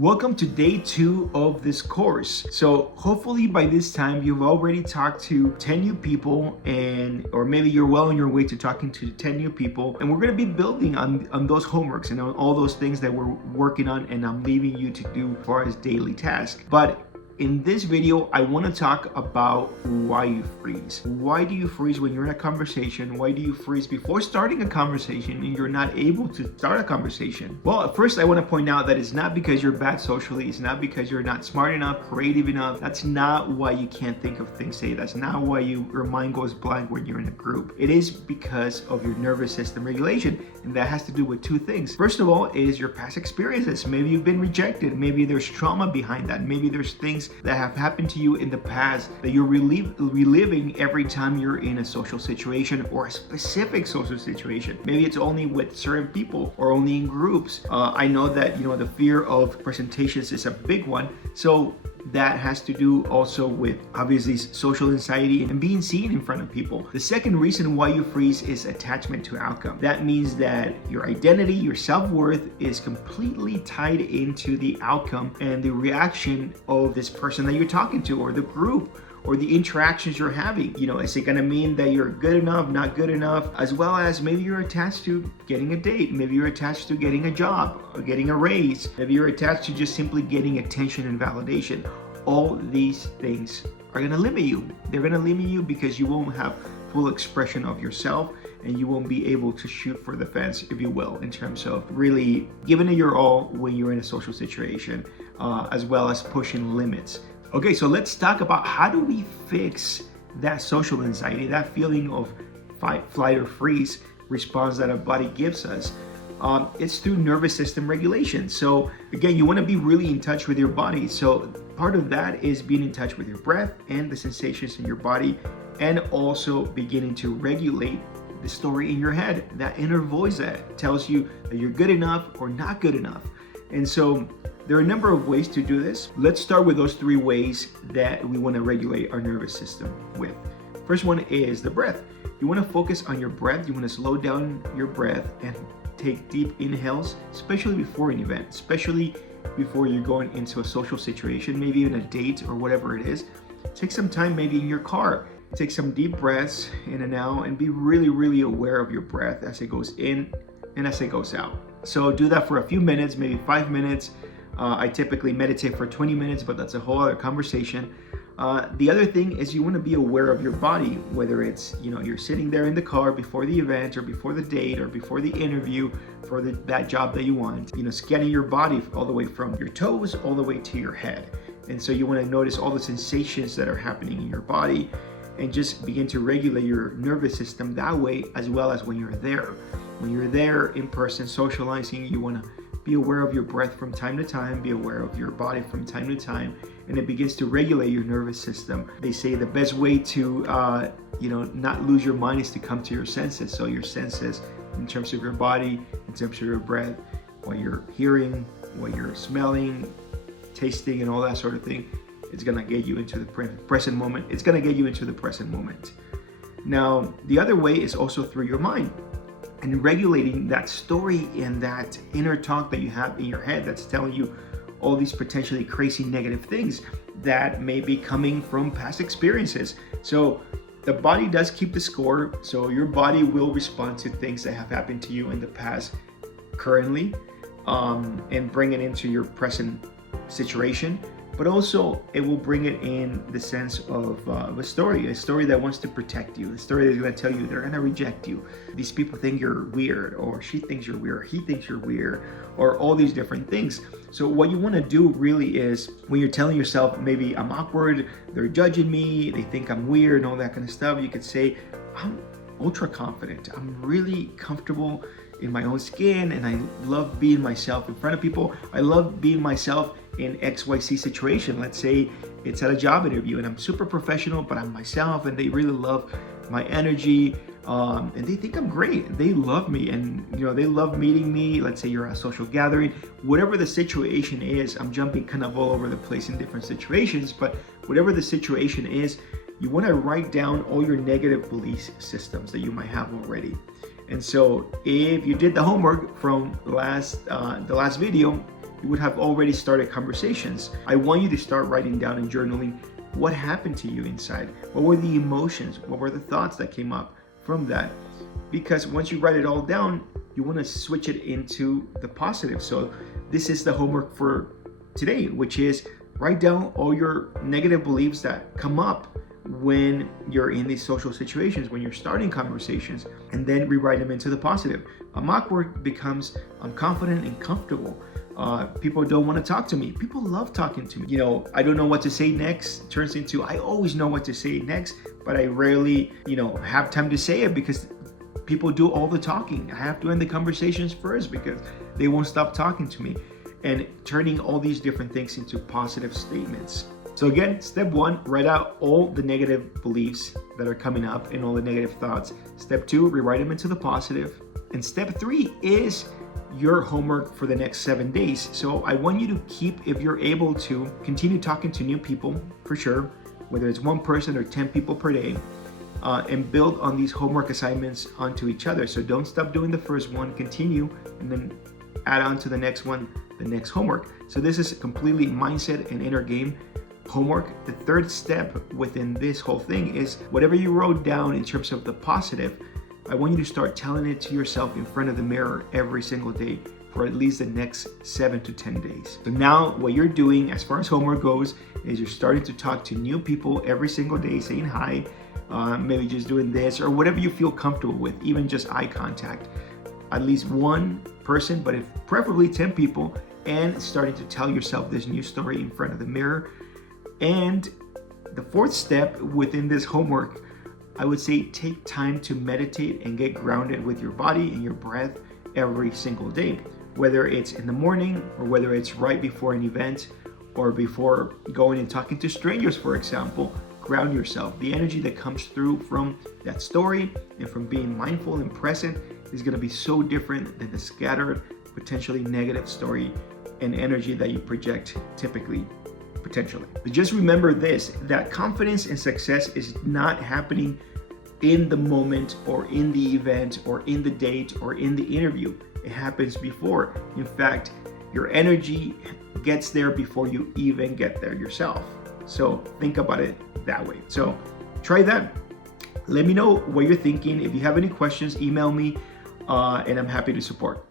Welcome to day 2 of this course. So hopefully by this time you've already talked to 10 new people or maybe you're well on your way to talking to 10 new people, and we're going to be building on those homeworks and on all those things that we're working on and I'm leaving you to do as far as daily tasks. But in this video, I want to talk about why you freeze. Why do you freeze when you're in a conversation? Why do you freeze before starting a conversation and you're not able to start a conversation? Well, at first I want to point out that it's not because you're bad socially. It's not because you're not smart enough, creative enough. That's not why you can't think of things to say. That's not why your mind goes blank when you're in a group. It is because of your nervous system regulation. And that has to do with two things. First of all is your past experiences. Maybe you've been rejected. Maybe there's trauma behind that. Maybe there's things that have happened to you in the past that you're reliving every time you're in a social situation or a specific social situation. Maybe it's only with certain people or only in groups. I know that the fear of presentations is a big one. So that has to do also with obviously social anxiety and being seen in front of people. The second reason why you freeze is attachment to outcome. That means that your identity, your self-worth is completely tied into the outcome and the reaction of this person that you're talking to or the group or the interactions you're having. Is it gonna mean that you're good enough, not good enough, as well as maybe you're attached to getting a date, maybe you're attached to getting a job or getting a raise, maybe you're attached to just simply getting attention and validation. All these things are gonna limit you. They're gonna limit you because you won't have full expression of yourself and you won't be able to shoot for the fence, if you will, in terms of really giving it your all when you're in a social situation, as well as pushing limits. Okay, so let's talk about how do we fix that social anxiety, that feeling of fight, flight, or freeze response that our body gives us. It's through nervous system regulation. So again, you want to be really in touch with your body. So part of that is being in touch with your breath and the sensations in your body, and also beginning to regulate the story in your head, that inner voice that tells you that you're good enough or not good enough. And so there are a number of ways to do this. Let's start with those 3 ways that we want to regulate our nervous system with. First one is the breath. You want to focus on your breath. You want to slow down your breath and take deep inhales, especially before an event, especially before you're going into a social situation, maybe even a date or whatever it is. Take some time maybe in your car. Take some deep breaths in and out and be really, really aware of your breath as it goes in and as it goes out. So do that for a few minutes, maybe 5 minutes. I typically meditate for 20 minutes, but that's a whole other conversation. The other thing is you want to be aware of your body, whether it's, you're sitting there in the car before the event or before the date or before the interview for that job that you want, scanning your body all the way from your toes all the way to your head. And so you want to notice all the sensations that are happening in your body and just begin to regulate your nervous system that way, as well as when you're there. When you're there in person socializing, you want to be aware of your breath from time to time, be aware of your body from time to time, and it begins to regulate your nervous system. They say the best way to, not lose your mind is to come to your senses. So your senses in terms of your body, in terms of your breath, what you're hearing, what you're smelling, tasting, and all that sort of thing, it's gonna get you into the present moment. It's gonna get you into the present moment. Now, the other way is also through your mind, and regulating that story and that inner talk that you have in your head that's telling you all these potentially crazy negative things that may be coming from past experiences. So the body does keep the score. So your body will respond to things that have happened to you in the past currently, and bring it into your present situation. But also it will bring it in the sense of a story that wants to protect you, a story that's going to tell you they're going to reject you. These people think you're weird, or she thinks you're weird, or he thinks you're weird, or all these different things. So what you want to do really is when you're telling yourself, maybe I'm awkward, they're judging me, they think I'm weird and all that kind of stuff, you could say, I'm ultra confident. I'm really comfortable in my own skin and I love being myself in front of people. I love being myself in XYZ situation. Let's say it's at a job interview and I'm super professional, but I'm myself and they really love my energy, and they think I'm great. They love me and they love meeting me. Let's say you're at a social gathering, whatever the situation is. I'm jumping kind of all over the place in different situations, but whatever the situation is, you want to write down all your negative belief systems that you might have already. And so if you did the homework from the last video, you would have already started conversations. I want you to start writing down and journaling what happened to you inside. What were the emotions? What were the thoughts that came up from that? Because once you write it all down, you want to switch it into the positive. So this is the homework for today, which is write down all your negative beliefs that come up when you're in these social situations, when you're starting conversations, and then rewrite them into the positive. I'm awkward becomes I'm confident and comfortable. People don't want to talk to me. People love talking to me. I don't know what to say next turns into I always know what to say next, but I rarely, have time to say it because people do all the talking. I have to end the conversations first because they won't stop talking to me. And turning all these different things into positive statements. So again, step 1, write out all the negative beliefs that are coming up and all the negative thoughts. Step 2, rewrite them into the positive. And step 3 is your homework for the next 7 days. So I want you to keep, if you're able to, continue talking to new people for sure, whether it's one person or 10 people per day, and build on these homework assignments onto each other. So don't stop doing the first one, continue, and then add on to the next one, the next homework. So this is completely mindset and inner game homework. The third step within this whole thing is whatever you wrote down in terms of the positive, I want you to start telling it to yourself in front of the mirror every single day for at least the next 7 to 10 days. So now what you're doing as far as homework goes is you're starting to talk to new people every single day, saying hi, maybe just doing this or whatever you feel comfortable with, even just eye contact. At least one person, but if preferably 10 people, and starting to tell yourself this new story in front of the mirror. And the fourth step within this homework, I would say take time to meditate and get grounded with your body and your breath every single day, whether it's in the morning or whether it's right before an event or before going and talking to strangers, for example. Ground yourself. The energy that comes through from that story and from being mindful and present is going to be so different than the scattered, potentially negative story and energy that you project typically. Potentially. But just remember this, that confidence and success is not happening in the moment or in the event or in the date or in the interview. It happens before. In fact, your energy gets there before you even get there yourself. So think about it that way. So try that. Let me know what you're thinking. If you have any questions, email me and I'm happy to support.